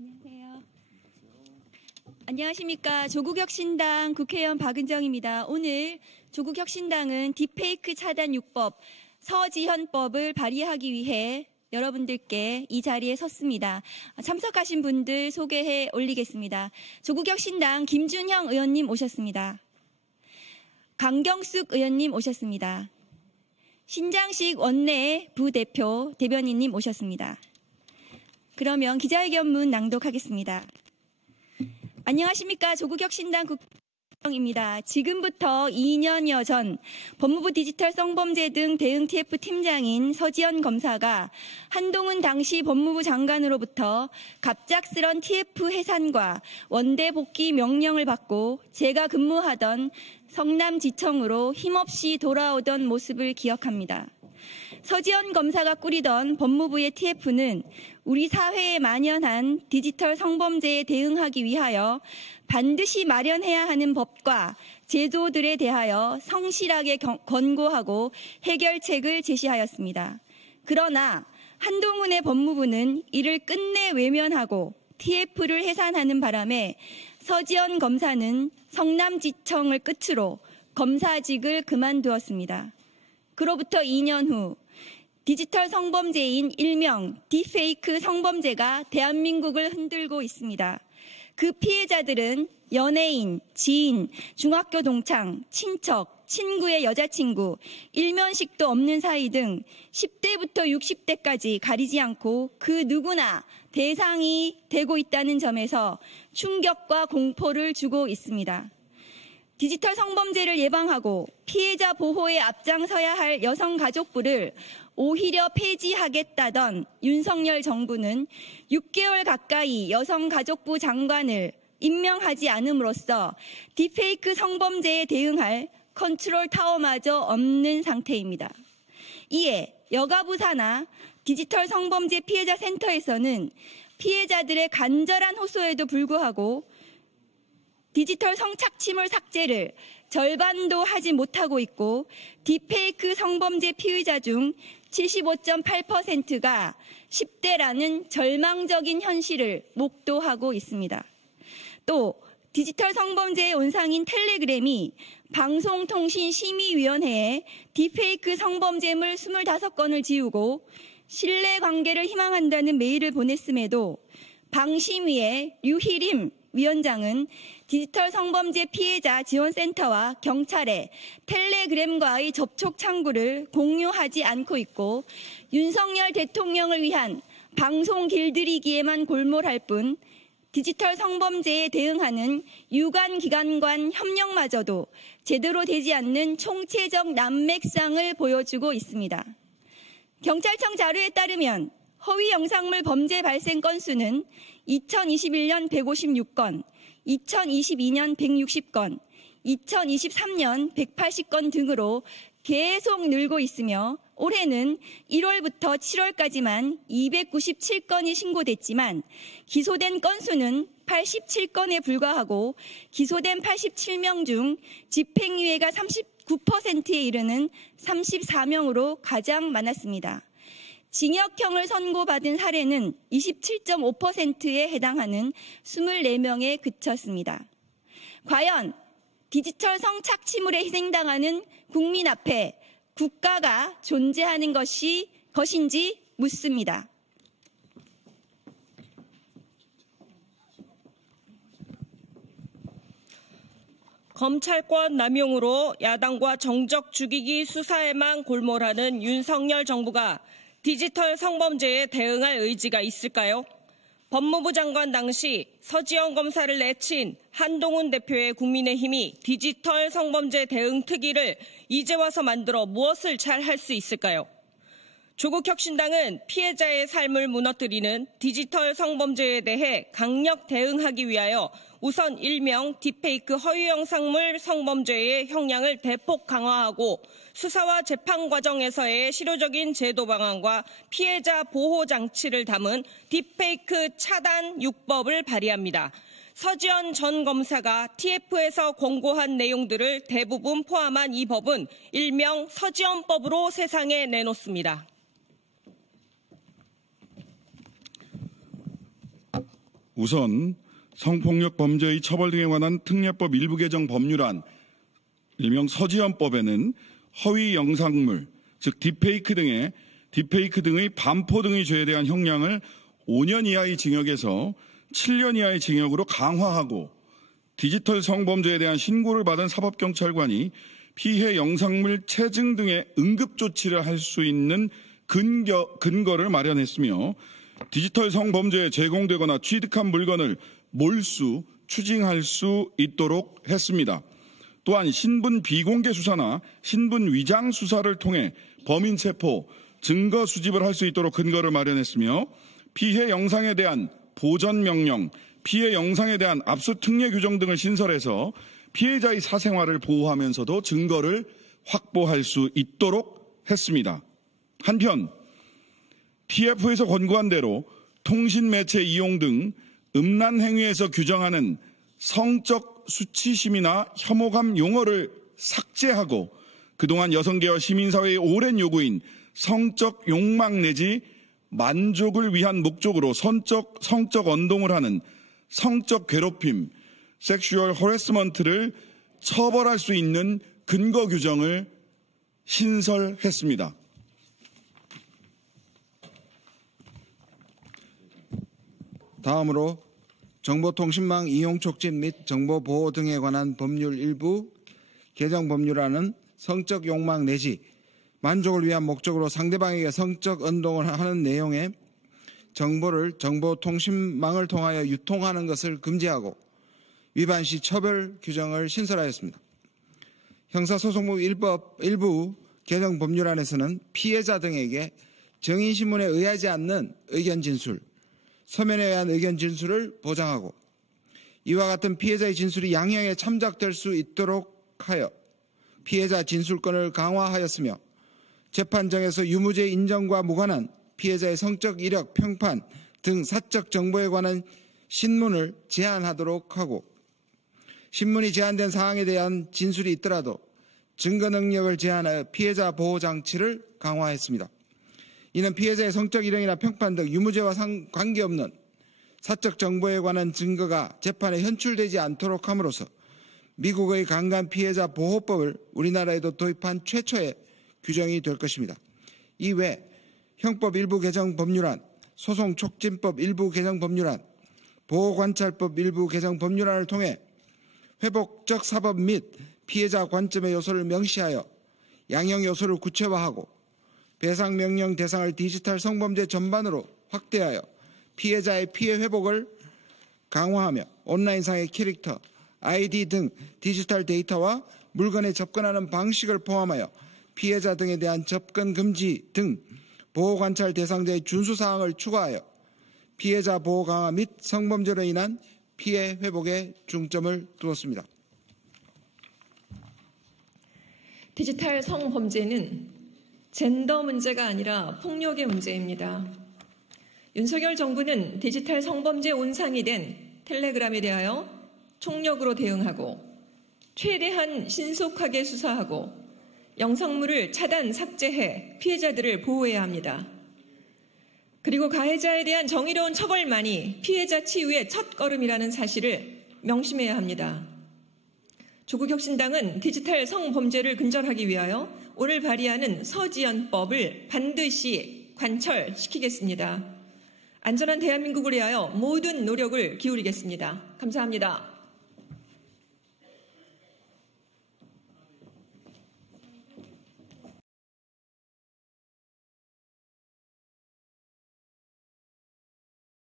안녕하세요. 안녕하십니까. 조국혁신당 국회의원 박은정입니다. 오늘 조국혁신당은 딥페이크 차단 6법 서지현법을 발의하기 위해 여러분들께 이 자리에 섰습니다. 참석하신 분들 소개해 올리겠습니다. 조국혁신당 김준형 의원님 오셨습니다. 강경숙 의원님 오셨습니다. 신장식 원내 부대표 대변인님 오셨습니다. 그러면 기자회견문 낭독하겠습니다. 안녕하십니까. 조국혁신당 국회의원입니다. 지금부터 2년여 전 법무부 디지털 성범죄 등 대응 TF 팀장인 서지현 검사가 한동훈 당시 법무부 장관으로부터 갑작스런 TF 해산과 원대 복귀 명령을 받고 제가 근무하던 성남지청으로 힘없이 돌아오던 모습을 기억합니다. 서지현 검사가 꾸리던 법무부의 TF는 우리 사회에 만연한 디지털 성범죄에 대응하기 위하여 반드시 마련해야 하는 법과 제도들에 대하여 성실하게 권고하고 해결책을 제시하였습니다. 그러나 한동훈의 법무부는 이를 끝내 외면하고 TF를 해산하는 바람에 서지현 검사는 성남지청을 끝으로 검사직을 그만두었습니다. 그로부터 2년 후 디지털 성범죄인 일명 딥페이크 성범죄가 대한민국을 흔들고 있습니다. 그 피해자들은 연예인, 지인, 중학교 동창, 친척, 친구의 여자친구, 일면식도 없는 사이 등 10대부터 60대까지 가리지 않고 그 누구나 대상이 되고 있다는 점에서 충격과 공포를 주고 있습니다. 디지털 성범죄를 예방하고 피해자 보호에 앞장서야 할 여성가족부를 오히려 폐지하겠다던 윤석열 정부는 6개월 가까이 여성가족부 장관을 임명하지 않음으로써 딥페이크 성범죄에 대응할 컨트롤 타워마저 없는 상태입니다. 이에 여가부 산하 디지털 성범죄 피해자 센터에서는 피해자들의 간절한 호소에도 불구하고 디지털 성착취물 삭제를 절반도 하지 못하고 있고 딥페이크 성범죄 피의자 중 75.8%가 10대라는 절망적인 현실을 목도하고 있습니다. 또 디지털 성범죄의 온상인 텔레그램이 방송통신심의위원회에 딥페이크 성범죄물 25건을 지우고 신뢰관계를 희망한다는 메일을 보냈음에도 방심위의 류희림 위원장은 디지털 성범죄 피해자 지원센터와 경찰에 텔레그램과의 접촉 창구를 공유하지 않고 있고 윤석열 대통령을 위한 방송 길들이기에만 골몰할 뿐 디지털 성범죄에 대응하는 유관기관 간 협력마저도 제대로 되지 않는 총체적 난맥상을 보여주고 있습니다. 경찰청 자료에 따르면 허위 영상물 범죄 발생 건수는 2021년 156건, 2022년 160건, 2023년 180건 등으로 계속 늘고 있으며 올해는 1월부터 7월까지만 297건이 신고됐지만 기소된 건수는 87건에 불과하고 기소된 87명 중 집행유예가 39%에 이르는 34명으로 가장 많았습니다. 징역형을 선고받은 사례는 27.5%에 해당하는 24명에 그쳤습니다. 과연 디지털 성착취물에 희생당하는 국민 앞에 국가가 존재하는 것인지 묻습니다. 검찰권 남용으로 야당과 정적 죽이기 수사에만 골몰하는 윤석열 정부가 디지털 성범죄에 대응할 의지가 있을까요? 법무부 장관 당시 서지현 검사를 내친 한동훈 대표의 국민의힘이 디지털 성범죄 대응 특위를 이제 와서 만들어 무엇을 잘 할 수 있을까요? 조국혁신당은 피해자의 삶을 무너뜨리는 디지털 성범죄에 대해 강력 대응하기 위하여 우선 일명 딥페이크 허위 영상물 성범죄의 형량을 대폭 강화하고 수사와 재판 과정에서의 실효적인 제도 방안과 피해자 보호 장치를 담은 딥페이크 차단 6법을 발의합니다. 서지현 전 검사가 TF에서 권고한 내용들을 대부분 포함한 이 법은 일명 서지현법으로 세상에 내놓습니다. 우선 성폭력 범죄의 처벌 등에 관한 특례법 일부 개정 법률안, 일명 서지연법에는 허위 영상물, 즉 딥페이크 등의 반포 등의 죄에 대한 형량을 5년 이하의 징역에서 7년 이하의 징역으로 강화하고, 디지털 성범죄에 대한 신고를 받은 사법경찰관이 피해 영상물 체증 등의 응급조치를 할 수 있는 근거를 마련했으며, 디지털 성범죄에 제공되거나 취득한 물건을 몰수, 추징할 수 있도록 했습니다. 또한 신분 비공개 수사나 신분 위장 수사를 통해 범인 체포, 증거 수집을 할 수 있도록 근거를 마련했으며, 피해 영상에 대한 보전 명령, 피해 영상에 대한 압수 특례 규정 등을 신설해서 피해자의 사생활을 보호하면서도 증거를 확보할 수 있도록 했습니다. 한편 TF에서 권고한 대로 통신매체 이용 등 음란 행위에서 규정하는 성적 수치심이나 혐오감 용어를 삭제하고, 그동안 여성계와 시민사회의 오랜 요구인 성적 욕망 내지 만족을 위한 목적으로 성적 언동을 하는 성적 괴롭힘, 섹슈얼 허래스먼트를 처벌할 수 있는 근거 규정을 신설했습니다. 다음으로 정보통신망 이용 촉진 및 정보보호 등에 관한 법률 일부 개정 법률안은 성적 욕망 내지 만족을 위한 목적으로 상대방에게 성적 언동을 하는 내용의 정보를 정보통신망을 통하여 유통하는 것을 금지하고 위반 시 처벌 규정을 신설하였습니다. 형사소송법 일부 개정 법률안에서는 피해자 등에게 정인신문에 의하지 않는 의견 진술, 서면에 의한 의견 진술을 보장하고, 이와 같은 피해자의 진술이 양형에 참작될 수 있도록 하여 피해자 진술권을 강화하였으며, 재판정에서 유무죄 인정과 무관한 피해자의 성적 이력, 평판 등 사적 정보에 관한 신문을 제한하도록 하고, 신문이 제한된 사항에 대한 진술이 있더라도 증거 능력을 제한하여 피해자 보호 장치를 강화했습니다. 이는 피해자의 성적 이력이나 평판 등 유무죄와 관계없는 사적 정보에 관한 증거가 재판에 현출되지 않도록 함으로써 미국의 강간 피해자 보호법을 우리나라에도 도입한 최초의 규정이 될 것입니다. 이외 형법 일부 개정 법률안, 소송촉진법 일부 개정 법률안, 보호관찰법 일부 개정 법률안을 통해 회복적 사법 및 피해자 관점의 요소를 명시하여 양형 요소를 구체화하고, 배상명령 대상을 디지털 성범죄 전반으로 확대하여 피해자의 피해 회복을 강화하며 온라인상의 캐릭터, 아이디 등 디지털 데이터와 물건에 접근하는 방식을 포함하여 피해자 등에 대한 접근 금지 등 보호관찰 대상자의 준수사항을 추가하여 피해자 보호 강화 및 성범죄로 인한 피해 회복에 중점을 두었습니다. 디지털 성범죄는 젠더 문제가 아니라 폭력의 문제입니다. 윤석열 정부는 디지털 성범죄 온상이 된 텔레그램에 대하여 총력으로 대응하고, 최대한 신속하게 수사하고 영상물을 차단, 삭제해 피해자들을 보호해야 합니다. 그리고 가해자에 대한 정의로운 처벌만이 피해자 치유의 첫걸음이라는 사실을 명심해야 합니다. 조국혁신당은 디지털 성범죄를 근절하기 위하여 오늘 발의하는 서지연법을 반드시 관철시키겠습니다. 안전한 대한민국을 위하여 모든 노력을 기울이겠습니다. 감사합니다.